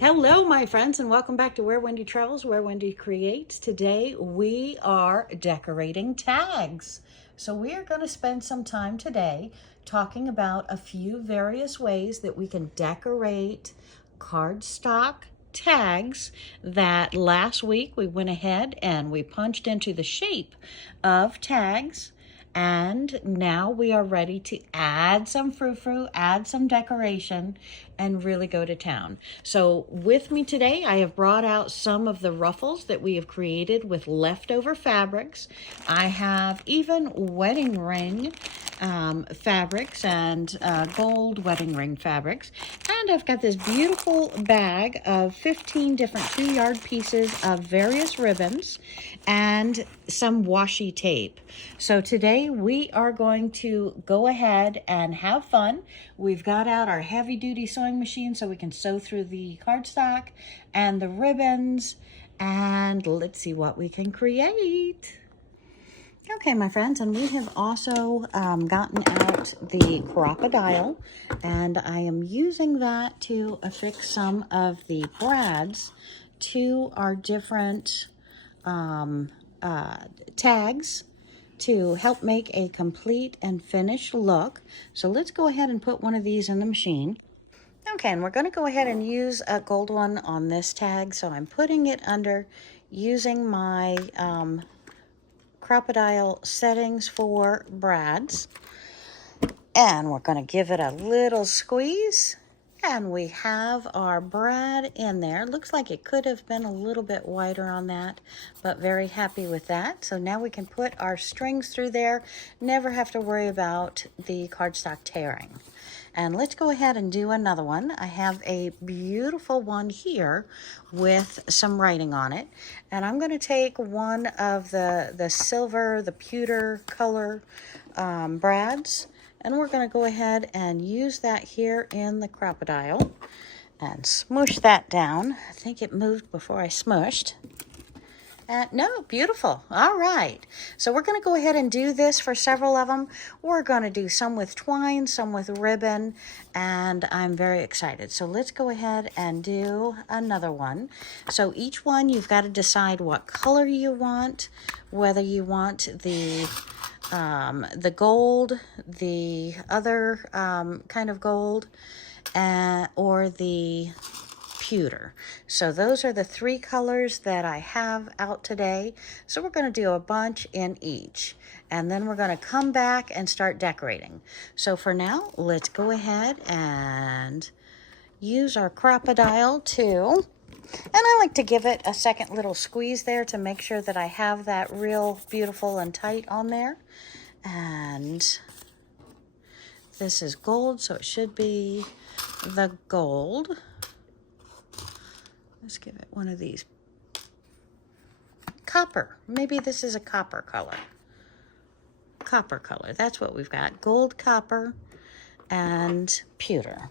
Hello, my friends, and welcome back to Where Wendy Travels, Where Wendy Creates. Today we are decorating tags. So we are going to spend some time today talking about a few various ways that we can decorate cardstock tags that last week we went ahead and we punched into the shape of tags. And now we are ready to add some frou-frou, add some decoration, and really go to town. So with me today, I have brought out some of the ruffles that we have created with leftover fabrics. I have even wedding ring fabrics and gold wedding ring fabrics. And I've got this beautiful bag of 15 different 2-yard pieces of various ribbons and some washi tape. So today we are going to go ahead and have fun. We've got out our heavy duty sewing machine so we can sew through the cardstock and the ribbons, and let's see what we can create. Okay, my friends, and we have also gotten out the crocodile, and I am using that to affix some of the brads to our different tags to help make a complete and finished look. So let's go ahead and put one of these in the machine. Okay, and we're going to go ahead and use a gold one on this tag, so I'm putting it under using my crocodile settings for brads, and we're going to give it a little squeeze, and we have our brad in there. Looks like it could have been a little bit wider on that, but very happy with that. So now we can put our strings through there, never have to worry about the cardstock tearing. And let's go ahead and do another one. I have a beautiful one here with some writing on it. And I'm going to take one of the silver, the pewter color brads. And we're going to go ahead and use that here in the crocodile and smush that down. I think it moved before I smushed. No, beautiful. All right. So we're going to go ahead and do this for several of them. We're going to do some with twine, some with ribbon, and I'm very excited. So let's go ahead and do another one. So each one you've got to decide what color you want, whether you want the gold, the other kind of gold, or the pewter. So those are the 3 colors that I have out today. So we're going to do a bunch in each, and then we're going to come back and start decorating. So for now, let's go ahead and use our crocodile too. And I like to give it a second little squeeze there to make sure that I have that real beautiful and tight on there. And this is gold, so it should be the gold. Let's give it one of these. Copper. Maybe this is a copper color. Copper color. That's what we've got. Gold, copper, and pewter.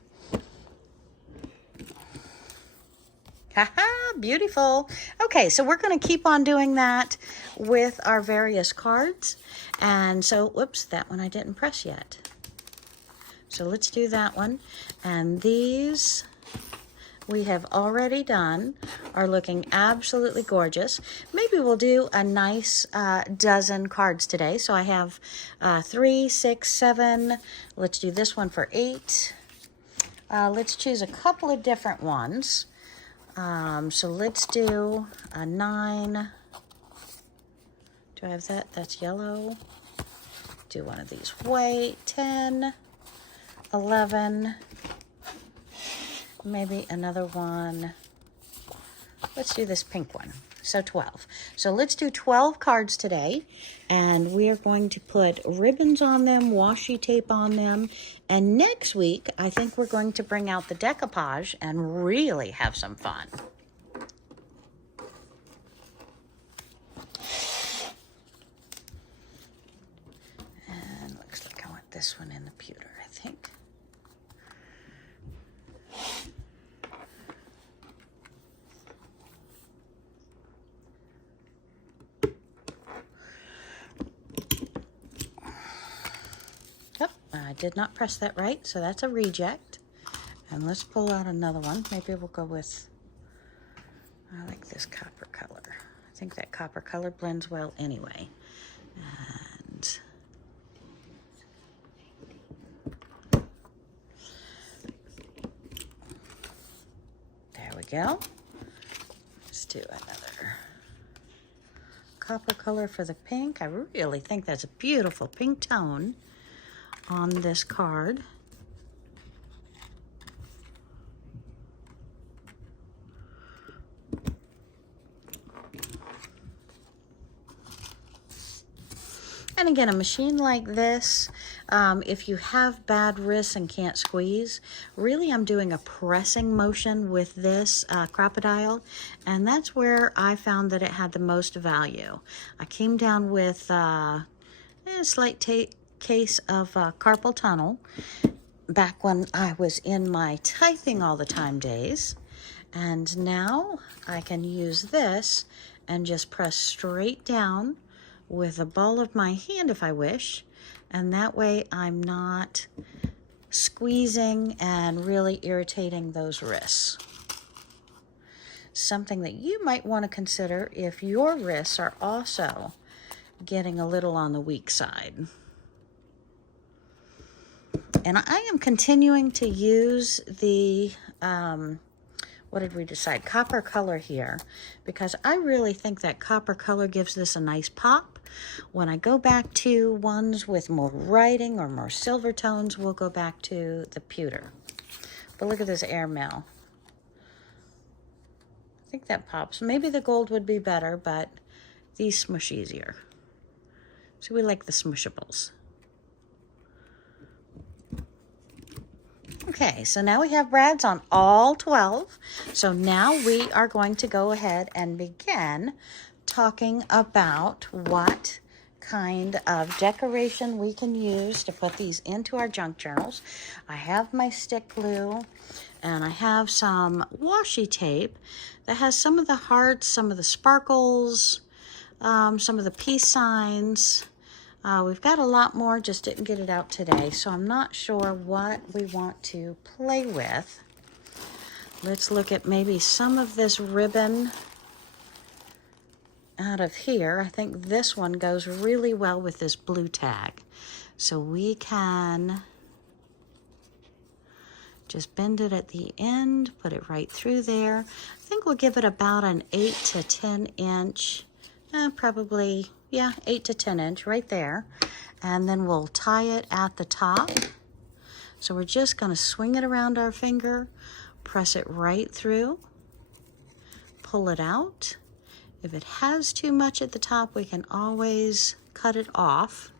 Haha, beautiful. Okay, so we're going to keep on doing that with our various cards. And so, whoops, that one I didn't press yet. So let's do that one. And these we have already done are looking absolutely gorgeous. Maybe we'll do a nice dozen cards today. So I have 3, 6, 7. Let's do this one for 8. Let's choose a couple of different ones. So let's do a 9. Do I have that? That's yellow. Do one of these white. 10, 11. Maybe another one. Let's do this pink one. So 12. So let's do 12 cards today, and we are going to put ribbons on them, washi tape on them, and next week I think we're going to bring out the decoupage and really have some fun. And looks like I want this one in the pewter, I think. I did not press that right, so that's a reject. And let's pull out another one. Maybe we'll go with I like this copper color. I think that copper color blends well anyway. And there we go. Let's do another copper color for the pink. I really think that's a beautiful pink tone on this card. And again, a machine like this, if you have bad wrists and can't squeeze, really I'm doing a pressing motion with this Crocodile, and that's where I found that it had the most value. I came down with a slight case of carpal tunnel back when I was in my typing all the time days, and now I can use this and just press straight down with the ball of my hand if I wish, and that way I'm not squeezing and really irritating those wrists. Something that you might want to consider if your wrists are also getting a little on the weak side. And I am continuing to use the what did we decide? Copper color here, because I really think that copper color gives this a nice pop. When I go back to ones with more writing or more silver tones, we'll go back to the pewter. But look at this airmail. I think that pops. Maybe the gold would be better, but these smush easier. So we like the smushables. Okay, so now we have brads on all 12. So now we are going to go ahead and begin talking about what kind of decoration we can use to put these into our junk journals. I have my stick glue, and I have some washi tape that has some of the hearts, some of the sparkles, some of the peace signs. We've got a lot more, just didn't get it out today, so I'm not sure what we want to play with. Let's look at maybe some of this ribbon out of here. I think this one goes really well with this blue tag. So we can just bend it at the end, put it right through there. I think we'll give it about an 8 to 10 inch, probably, yeah, 8 to 10 inch right there. And then we'll tie it at the top. So we're just going to swing it around our finger, press it right through, pull it out. If it has too much at the top, we can always cut it off.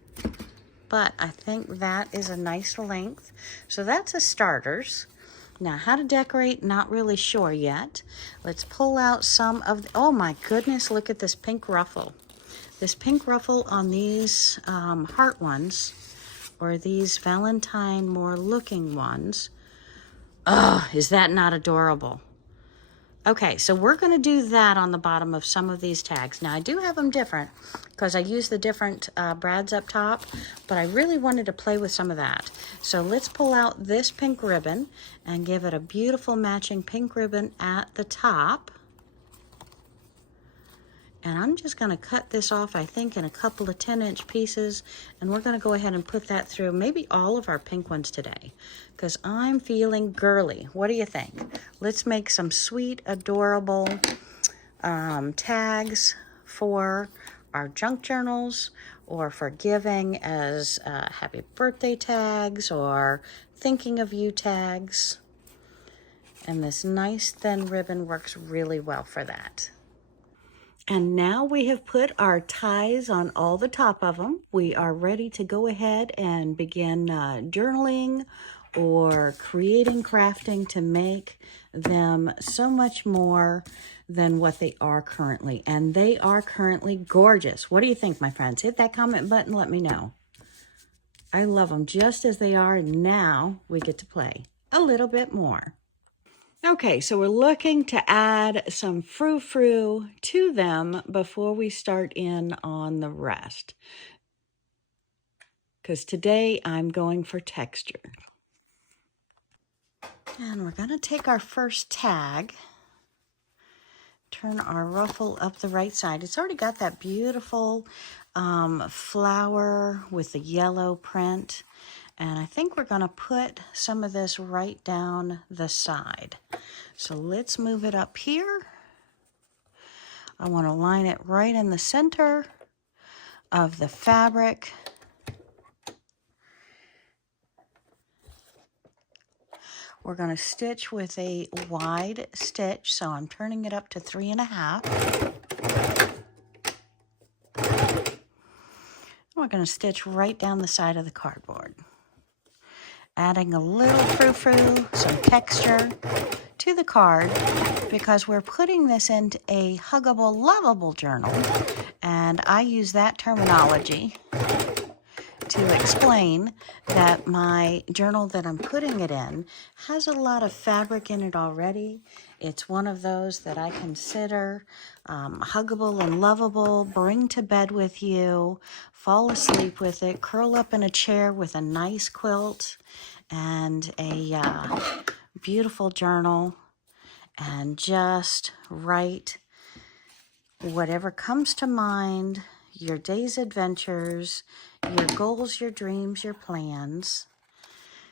But I think that is a nice length. So that's a starters. Now, how to decorate, not really sure yet. Let's pull out some of the, oh my goodness, look at this pink ruffle. This pink ruffle on these heart ones, or these Valentine more looking ones. Oh, is that not adorable? Okay, so we're going to do that on the bottom of some of these tags. Now, I do have them different because I use the different brads up top, but I really wanted to play with some of that. So let's pull out this pink ribbon and give it a beautiful matching pink ribbon at the top. And I'm just going to cut this off, I think, in a couple of 10-inch pieces. And we're going to go ahead and put that through maybe all of our pink ones today, because I'm feeling girly. What do you think? Let's make some sweet, adorable tags for our junk journals, or for giving as happy birthday tags or thinking of you tags. And this nice thin ribbon works really well for that. And now we have put our ties on all the top of them. We are ready to go ahead and begin journaling or creating crafting to make them so much more than what they are currently. And they are currently gorgeous. What do you think, my friends? Hit that comment button, let me know. I love them just as they are, and now we get to play a little bit more. Okay, so we're looking to add some frou-frou to them before we start in on the rest, because today I'm going for texture. And we're going to take our first tag, turn our ruffle up the right side. It's already got that beautiful flower with the yellow print. And I think we're going to put some of this right down the side. So let's move it up here. I want to line it right in the center of the fabric. We're going to stitch with a wide stitch, so I'm turning it up to 3.5. We're going to stitch right down the side of the cardboard, adding a little frou-frou, some texture to the card, because we're putting this into a huggable, lovable journal, and I use that terminology to explain that my journal that I'm putting it in has a lot of fabric in it already. It's one of those that I consider huggable and lovable, bring to bed with you, fall asleep with it, curl up in a chair with a nice quilt and a beautiful journal, and just write whatever comes to mind, your day's adventures, your goals, your dreams, your plans.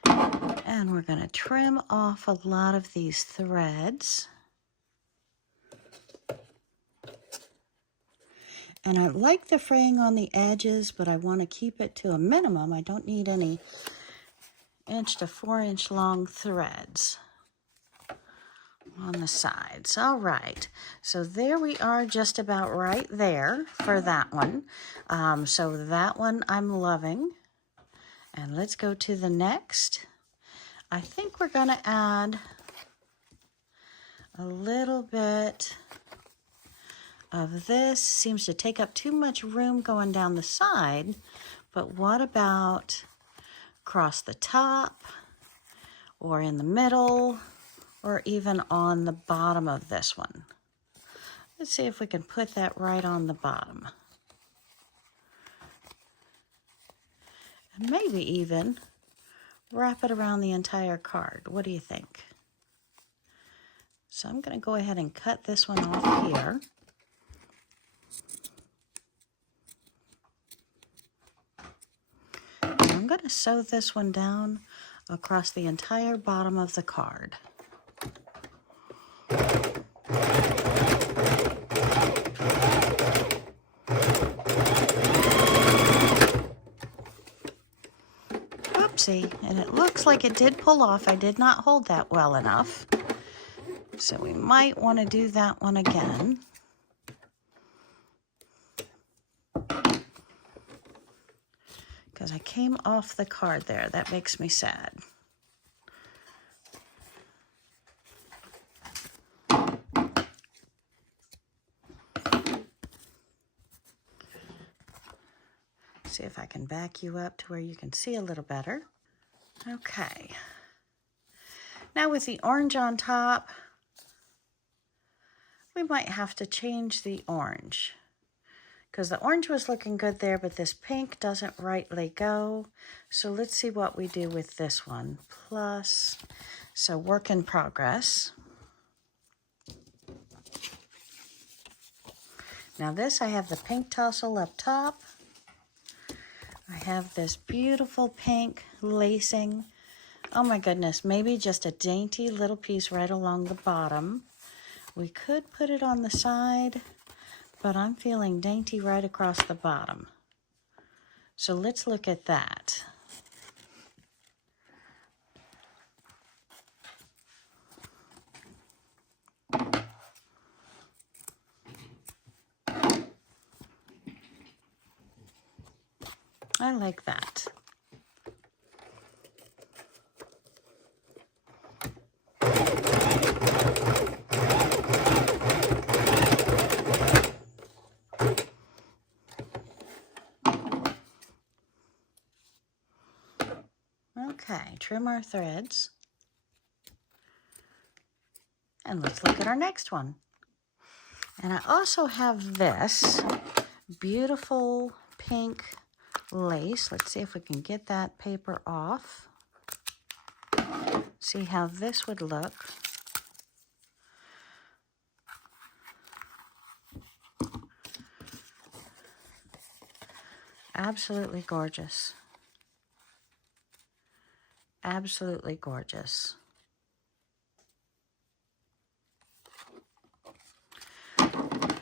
And we're going to trim off a lot of these threads. And I like the fraying on the edges, but I want to keep it to a minimum. I don't need any 1 to 4 inch long threads on the sides. All right, so there we are, just about right there for that one. So that one I'm loving. And let's go to the next. I think we're going to add a little bit of this. Seems to take up too much room going down the side, but what about across the top or in the middle or even on the bottom of this one? Let's see if we can put that right on the bottom. And maybe even wrap it around the entire card. What do you think? So I'm going to go ahead and cut this one off here. And I'm going to sew this one down across the entire bottom of the card. Oopsie, and it looks like it did pull off. I did not hold that well enough. So we might want to do that one again. Because I came off the card there. That makes me sad. See if I can back you up to where you can see a little better. Okay. Now with the orange on top, we might have to change the orange, because the orange was looking good there, but this pink doesn't rightly go. So let's see what we do with this one. Plus, so work in progress. Now this, I have the pink tassel up top. I have this beautiful pink lacing. Oh my goodness, maybe just a dainty little piece right along the bottom. We could put it on the side, but I'm feeling dainty right across the bottom. So let's look at that. I like that. Okay, trim our threads. And let's look at our next one. And I also have this beautiful pink lace. Let's see if we can get that paper off. See how this would look Absolutely gorgeous. Absolutely gorgeous. And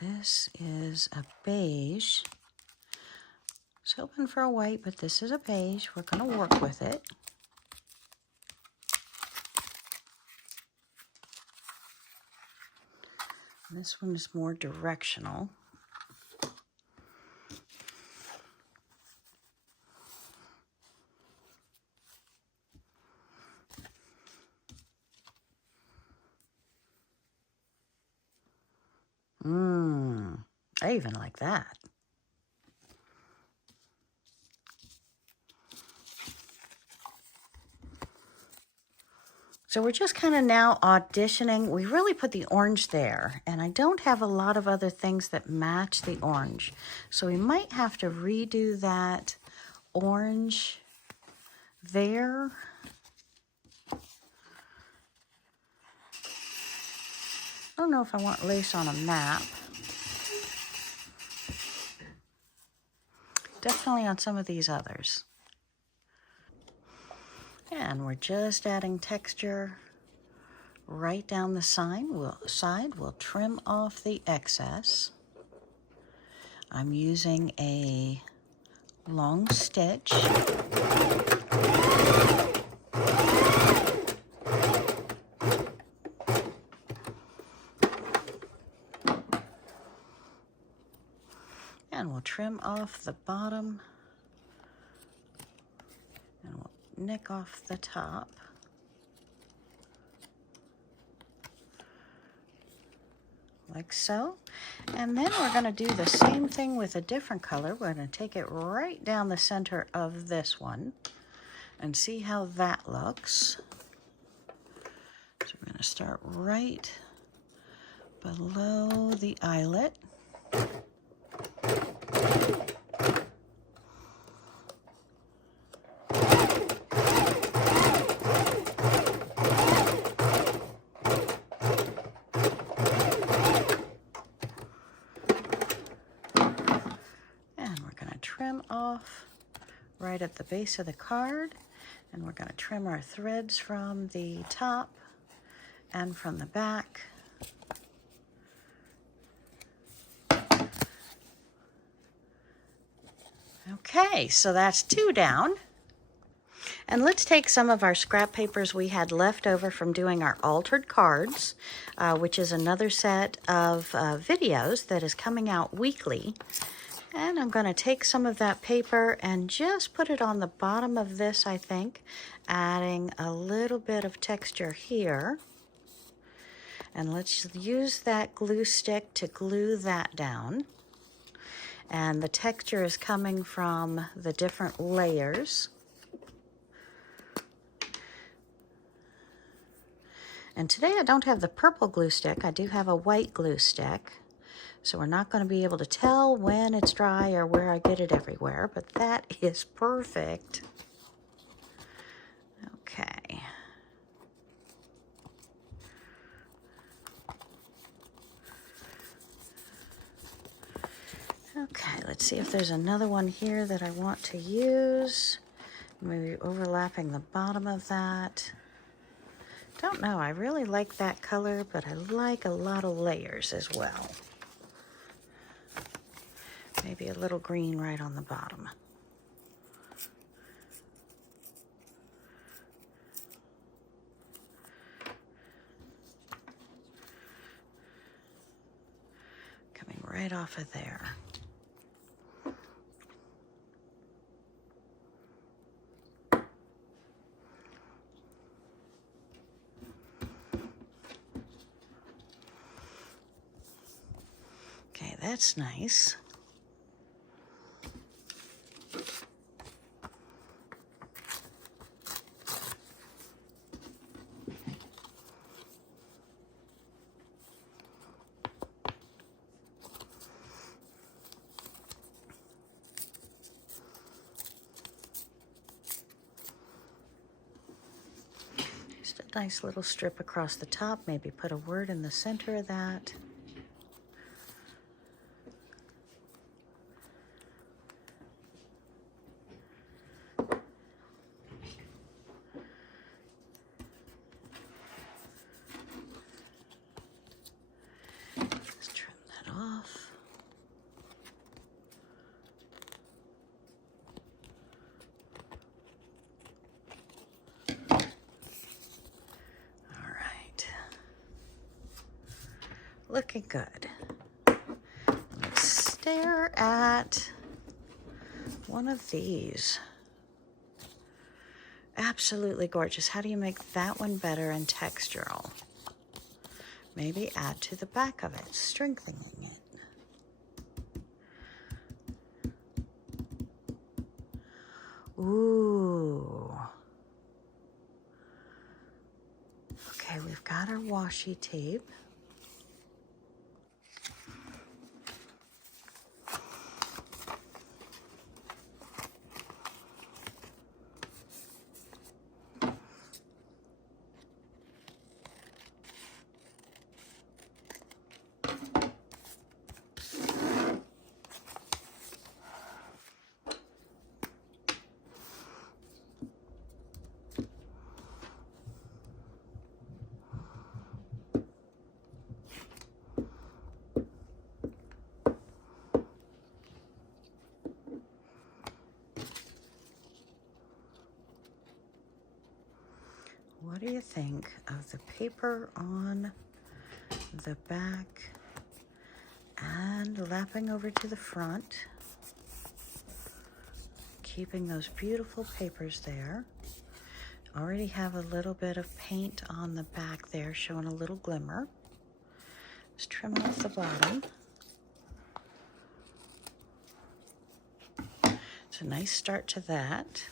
this is a beige. I was hoping for a white, but this is a beige. We're going to work with it. This one is more directional. I even like that. So we're just kind of now auditioning. We really put the orange there, and I don't have a lot of other things that match the orange. So we might have to redo that orange there. I don't know if I want lace on a map. Definitely on some of these others. And we're just adding texture right down the side. We'll trim off the excess. I'm using a long stitch. And we'll trim off the bottom. And we'll nick off the top. Like so. And then we're going to do the same thing with a different color. We're going to take it right down the center of this one and see how that looks. So we're going to start right below the eyelet. Trim off right at the base of the card, and we're going to trim our threads from the top and from the back. Okay, so that's 2 down. And let's take some of our scrap papers we had left over from doing our altered cards, which is another set of videos that is coming out weekly. And I'm going to take some of that paper and just put it on the bottom of this, I think, adding a little bit of texture here. And let's use that glue stick to glue that down. And the texture is coming from the different layers. And today I don't have the purple glue stick. I do have a white glue stick. So we're not going to be able to tell when it's dry or where I get it everywhere, but that is perfect. Okay. Okay, let's see if there's another one here that I want to use. Maybe overlapping the bottom of that. Don't know, I really like that color, but I like a lot of layers as well. Maybe a little green right on the bottom. Coming right off of there. Okay, that's nice. Just a nice little strip across the top, maybe put a word in the center of that. Looking good. Let's stare at one of these. Absolutely gorgeous. How do you make that one better and textural? Maybe add to the back of it, strengthening it. Ooh. Okay, we've got our washi tape. What do you think of the paper on the back and lapping over to the front, keeping those beautiful papers there? Already have a little bit of paint on the back there showing a little glimmer. Just trim off the bottom. It's a nice start to that.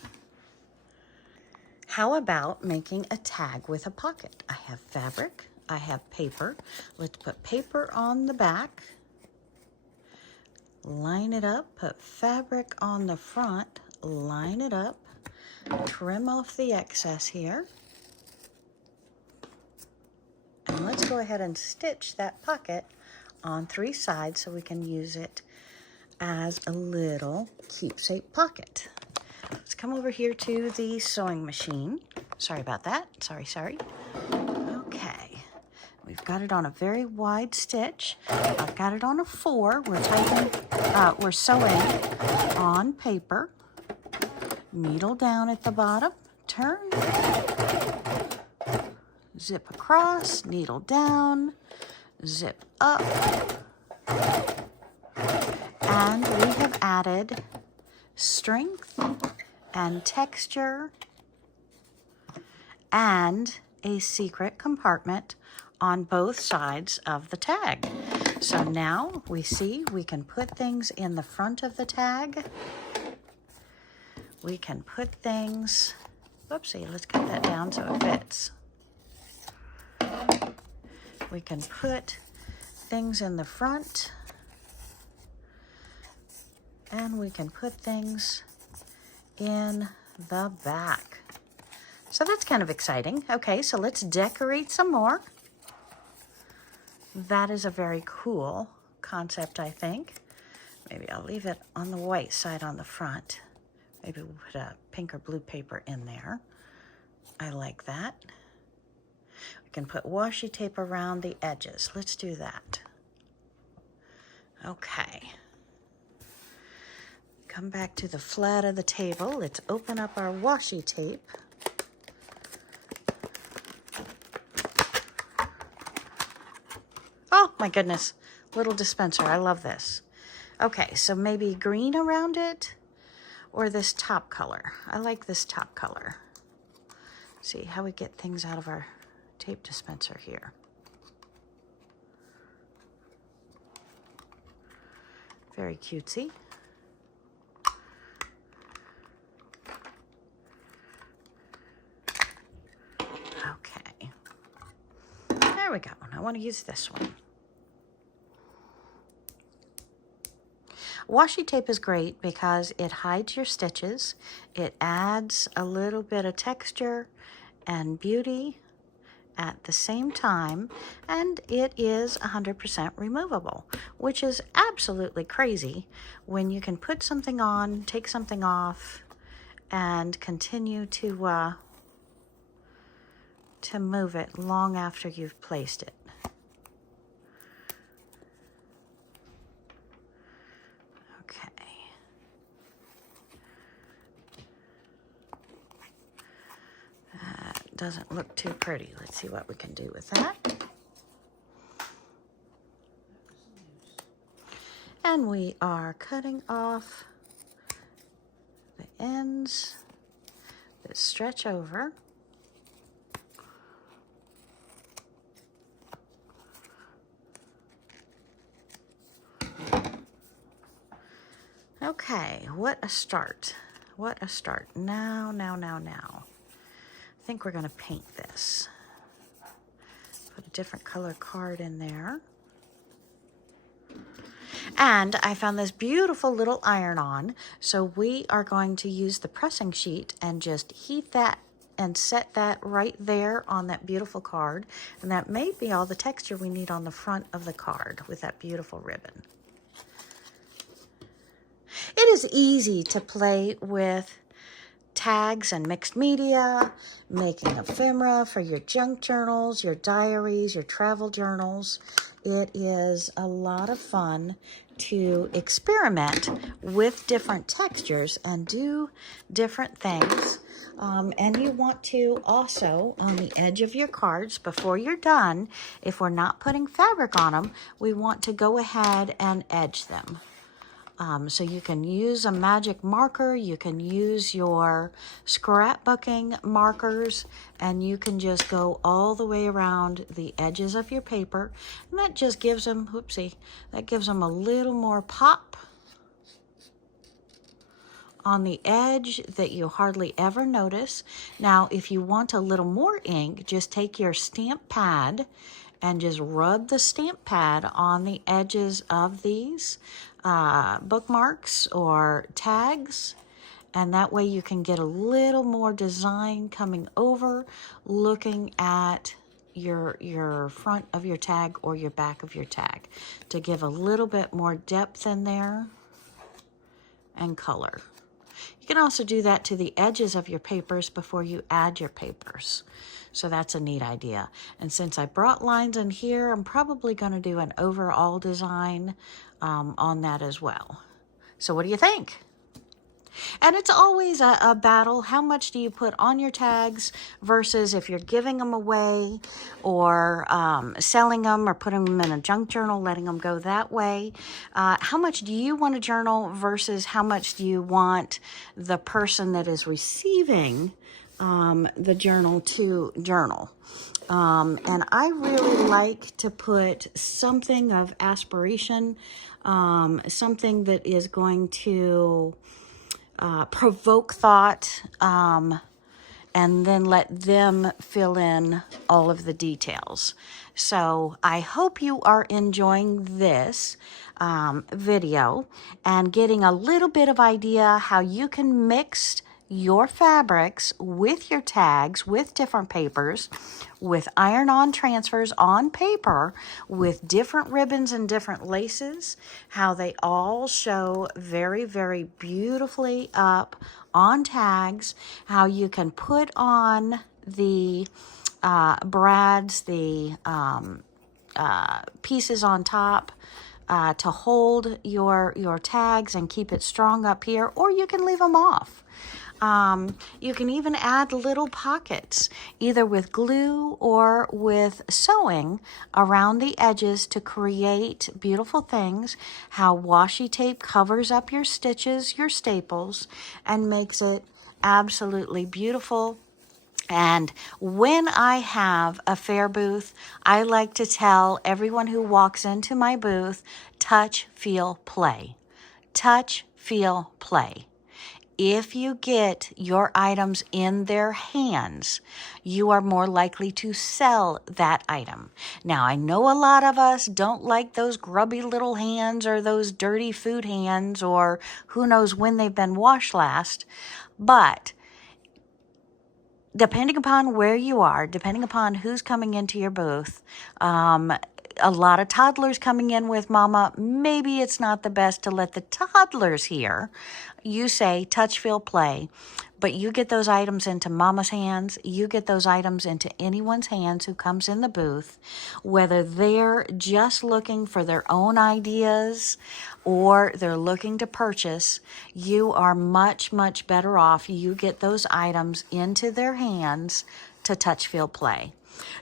How about making a tag with a pocket? I have fabric, I have paper. Let's put paper on the back, line it up, put fabric on the front, line it up, trim off the excess here. And let's go ahead and stitch that pocket on 3 sides so we can use it as a little keepsake pocket. Let's come over here to the sewing machine. Sorry about that. Sorry. Okay. We've got it on a very wide stitch. I've got it on a 4. We're sewing on paper. Needle down at the bottom. Turn. Zip across. Needle down. Zip up. And we have added strength and texture and a secret compartment on both sides of the tag. So now we see we can put things in the front of the tag. We can put things, whoopsie, let's cut that down so it fits. We can put things in the front, and we can put things in the back. So that's kind of exciting. Okay, so let's decorate some more. That is a very cool concept, I think. Maybe I'll leave it on the white side on the front. Maybe we'll put a pink or blue paper in there. I like that. We can put washi tape around the edges. Let's do that. Okay. Come back to the flat of the table. Let's open up our washi tape. Oh my goodness, little dispenser. I love this. Okay, so maybe green around it or this top color. I like this top color. See how we get things out of our tape dispenser here. Very cutesy. Okay. There we go. I want to use this one. Washi tape is great because it hides your stitches. It adds a little bit of texture and beauty at the same time, and it is 100% removable, which is absolutely crazy when you can put something on, take something off, and continue to move it long after you've placed it. Doesn't look too pretty. Let's see what we can do with that. And we are cutting off the ends that stretch over. Okay, what a start. What a start. Now. I think we're going to paint this. Put a different color card in there. And I found this beautiful little iron-on, so we are going to use the pressing sheet and just heat that and set that right there on that beautiful card. And that may be all the texture we need on the front of the card with that beautiful ribbon. It is easy to play with tags and mixed media, making ephemera for your junk journals, your diaries, your travel journals. It is a lot of fun to experiment with different textures and do different things. And you want to also, on the edge of your cards, before you're done, if we're not putting fabric on them, we want to go ahead and edge them. So you can use a magic marker, you can use your scrapbooking markers, and you can just go all the way around the edges of your paper. And that just gives them, that gives them a little more pop on the edge that you hardly ever notice. Now, if you want a little more ink, just take your stamp pad and just rub the stamp pad on the edges of these bookmarks or tags, and that way you can get a little more design coming over, looking at your front of your tag or your back of your tag, to give a little bit more depth in there and color. You can also do that to the edges of your papers before you add your papers. So that's a neat idea. And since I brought lines in here, I'm probably going to do an overall design on that as well. So what do you think? And it's always a battle. How much do you put on your tags versus if you're giving them away or selling them or putting them in a junk journal, letting them go that way? How much do you want to journal versus how much do you want the person that is receiving the journal to journal? And I really like to put something of aspiration, something that is going to provoke thought, and then let them fill in all of the details. So I hope you are enjoying this video and getting a little bit of idea how you can mix your fabrics with your tags, with different papers, with iron-on transfers on paper, with different ribbons and different laces, how they all show very, very beautifully up on tags, how you can put on the brads, the pieces on top, to hold your tags and keep it strong up here, or you can leave them off. You can even add little pockets, either with glue or with sewing around the edges to create beautiful things. How washi tape covers up your stitches, your staples, and makes it absolutely beautiful. And when I have a fair booth, I like to tell everyone who walks into my booth, touch, feel, play. Touch, feel, play. If you get your items in their hands, you are more likely to sell that item. Now, I know a lot of us don't like those grubby little hands or those dirty food hands or who knows when they've been washed last, but depending upon where you are, depending upon who's coming into your booth, a lot of toddlers coming in with mama, maybe it's not the best to let the toddlers hear. You say touch, feel, play, but you get those items into mama's hands, you get those items into anyone's hands who comes in the booth, whether they're just looking for their own ideas or they're looking to purchase, you are much, much better off. You get those items into their hands to touch, feel, play.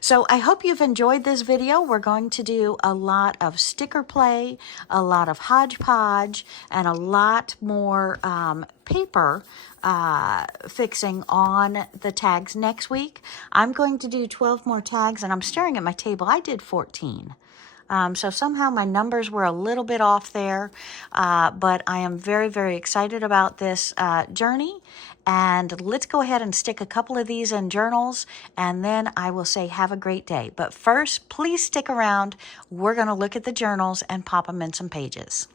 So I hope you've enjoyed this video. We're going to do a lot of sticker play, a lot of hodgepodge, and a lot more paper fixing on the tags next week. I'm going to do 12 more tags, and I'm staring at my table. I did 14. So somehow my numbers were a little bit off there, but I am very, very excited about this journey. And let's go ahead and stick a couple of these in journals, and then I will say have a great day. But first, please stick around. We're going to look at the journals and pop them in some pages.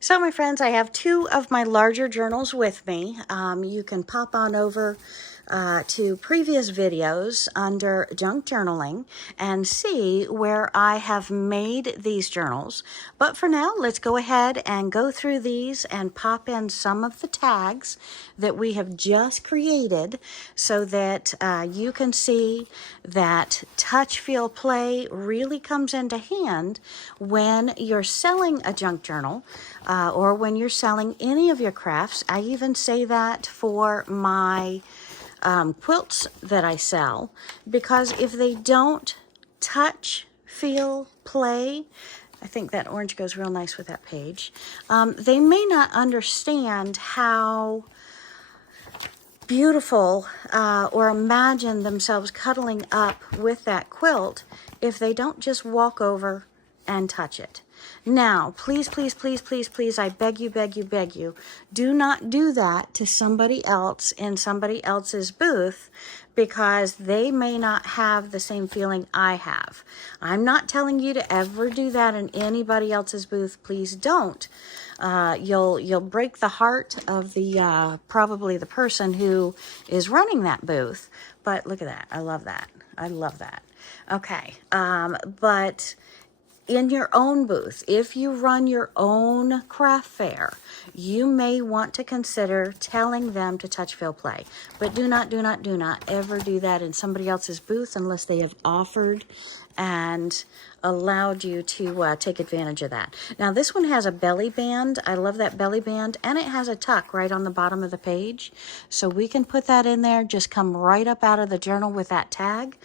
So my friends, I have two of my larger journals with me. You can pop on over to previous videos under junk journaling and see where I have made these journals. But for now, let's go ahead and go through these and pop in some of the tags that we have just created so that you can see that touch, feel, play really comes into hand when you're selling a junk journal or when you're selling any of your crafts. I even say that for my quilts that I sell, because if they don't touch, feel, play, I think that orange goes real nice with that page, they may not understand how beautiful or imagine themselves cuddling up with that quilt if they don't just walk over and touch it. Now, please, please, please, please, please, I beg you, beg you, beg you, do not do that to somebody else in somebody else's booth, because they may not have the same feeling I have. I'm not telling you to ever do that in anybody else's booth. Please don't. You'll break the heart of the probably the person who is running that booth. But look at that. I love that. I love that. Okay. But in your own booth, if you run your own craft fair, you may want to consider telling them to touch, feel, play. But do not, do not, do not ever do that in somebody else's booth unless they have offered and allowed you to take advantage of that. Now this one has a belly band. I love that belly band, and it has a tuck right on the bottom of the page, so we can put that in there. Just come right up out of the journal with that tag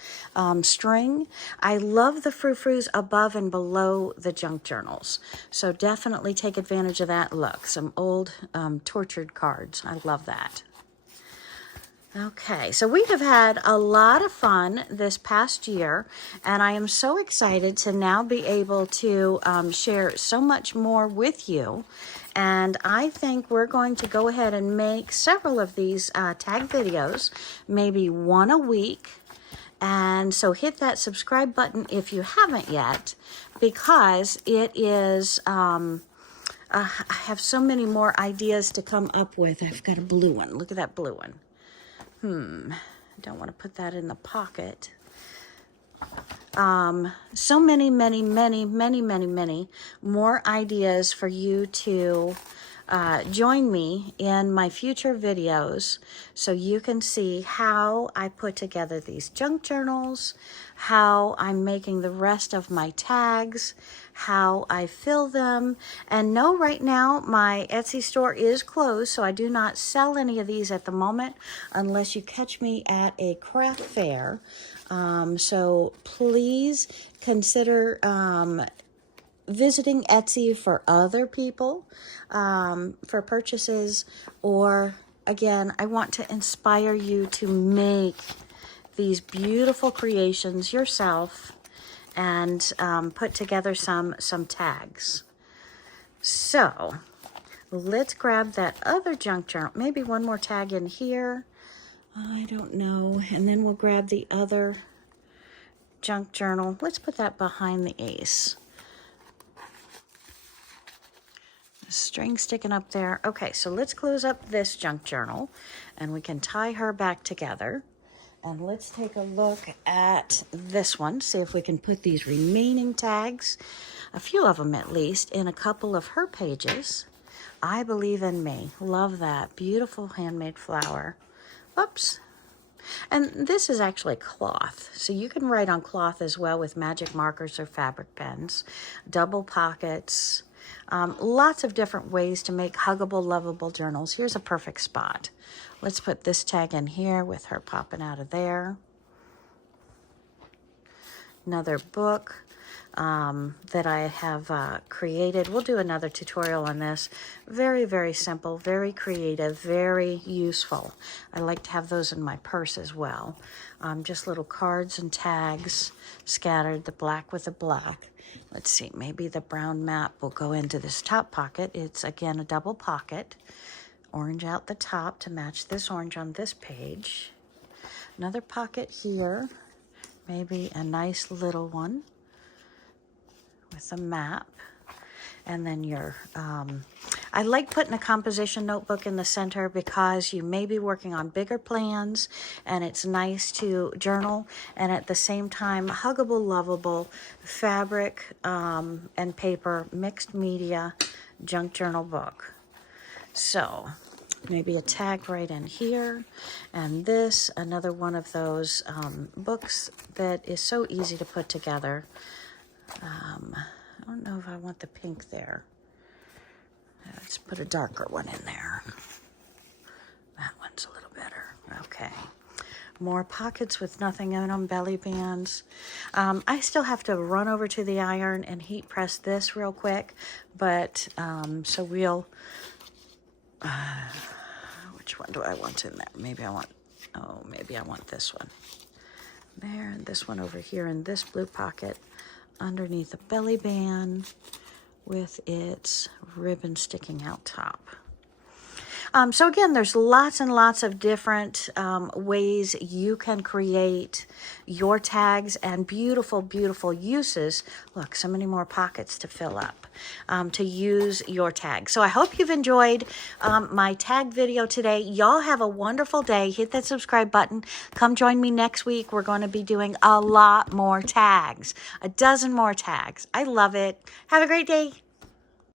string. I love the frou-frous above and below the junk journals, so definitely take advantage of that. Look, some old tortured cards. I love that. Okay, so we have had a lot of fun this past year, and I am so excited to now be able to share so much more with you. And I think we're going to go ahead and make several of these tag videos, maybe one a week. And so hit that subscribe button if you haven't yet, because it is, I have so many more ideas to come up with. I've got a blue one. Look at that blue one. I don't want to put that in the pocket. So many, many, many, many, many, many more ideas for you to join me in my future videos so you can see how I put together these junk journals, how I'm making the rest of my tags, how I fill them. And no, right now my Etsy store is closed, so I do not sell any of these at the moment unless you catch me at a craft fair. So please consider visiting Etsy for other people for purchases, or again, I want to inspire you to make these beautiful creations yourself and put together some tags. So let's grab that other junk journal, maybe one more tag in here, I don't know, and then we'll grab the other junk journal. Let's put that behind the ace. String sticking up there. Okay, so let's close up this junk journal and we can tie her back together. And let's take a look at this one, see if we can put these remaining tags, a few of them at least, in a couple of her pages. I believe in me. Love that. Beautiful handmade flower. Oops. And this is actually cloth, so you can write on cloth as well with magic markers or fabric pens. Double pockets. Lots of different ways to make huggable, lovable journals. Here's a perfect spot. Let's put this tag in here with her popping out of there. another book that I have created. We'll do another tutorial on this. Very, very simple, very creative, very useful. I like to have those in my purse as well. Just little cards and tags scattered, the black with the black. Let's see, maybe the brown map will go into this top pocket. It's, again, a double pocket. Orange out the top to match this orange on this page. Another pocket here, maybe a nice little one with a map. And then your, I like putting a composition notebook in the center because you may be working on bigger plans and it's nice to journal, and at the same time, huggable, lovable fabric and paper, mixed media, junk journal book. So maybe a tag right in here, and this, another one of those books that is so easy to put together. I don't know if I want the pink there. Let's put a darker one in there. That one's a little better. Okay. More pockets with nothing in them, belly bands. I still have to run over to the iron and heat press this real quick, but so we'll, which one do I want in there? Maybe I want this one. There, and this one over here in this blue pocket underneath the belly band with its ribbon sticking out top. So again, there's lots and lots of different ways you can create your tags, and beautiful, beautiful uses. Look, so many more pockets to fill up to use your tag. So I hope you've enjoyed my tag video today. Y'all have a wonderful day. Hit that subscribe button. Come join me next week. We're going to be doing a lot more tags, a dozen more tags. I love it. Have a great day.